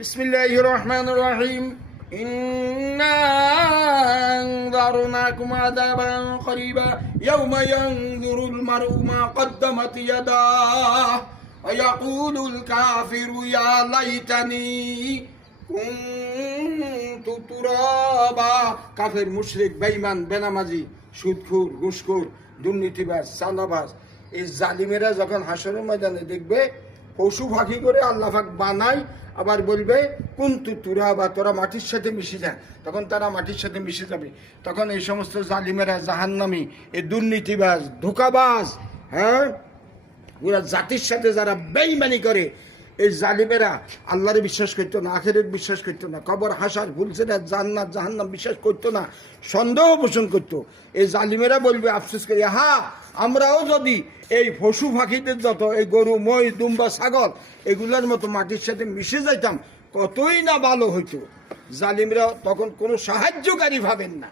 বিসমিল্লাহির রহমানির রহিম। ইন্না আনযারনাকুম আযাবান করিবা ইয়াওমা ইয়ানযুরুল মার'উ মা কদ্দামাত ইয়াদাহু ওয়া ইয়াকুলুল কাফিরু ইয়া লাইতানি কুনতু তুরাবা। কাফের, মুশরিক, বেঈমান, বেনামাজি, সুদখোর, ঘুষখোর, দুর্নীতিবাজ, চাঁদাবাজ, এই জালিমেরা যখন হাসরের ময়দানে দেখবে পশু পাখি করে আল্লাহ পাক বানায়, আবার বলবে কুনতু তুরাবা, তোরা মাটির সাথে মিশে যায়, তখন তারা মাটির সাথে মিশে যাবে। তখন এই সমস্ত জালিমেরা, জাহান্নামী, এই দুর্নীতিবাজ, ধোঁকাবাজ, হ্যাঁ, ওরা জাতির সাথে যারা বেঈমানি করে, এই জালিমেরা আল্লাহরে বিশ্বাস করতো না, আখিরাত বিশ্বাস করতো না, কবর, হাসার, ফুলসেরা, জান্নাত, জাহান্নাম বিশ্বাস করতো না, সন্দেহ পোষণ করতো। এই জালিমেরা বলবে আফসোস করি, আমরাও যদি এই পশু পাখিদের যত এই গরু, মহিষ, দুম্বা, ছাগল এগুলোর মতো মাটির সাথে মিশে যাইতাম, কতই না ভালো হইতো। জালিমরা তখন কোনো সাহায্যকারী ভাবেন না।